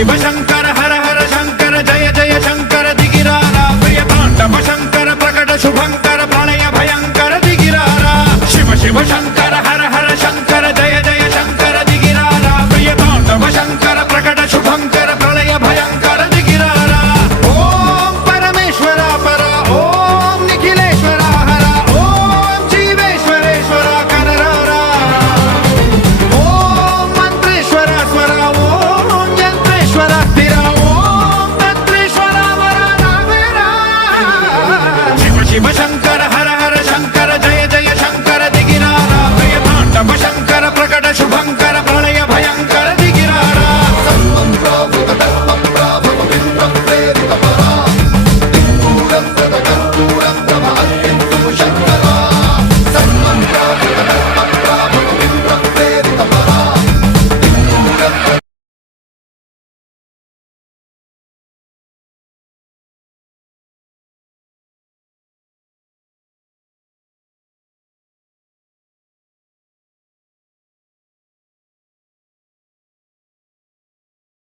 शिव शंकर हर हर शंकर जय जय शंकर दिगिरारा प्रिय तांडव शंकर प्रकट शुभंकर प्रणय भयंकर दिगिरारा शिव शिव शंकर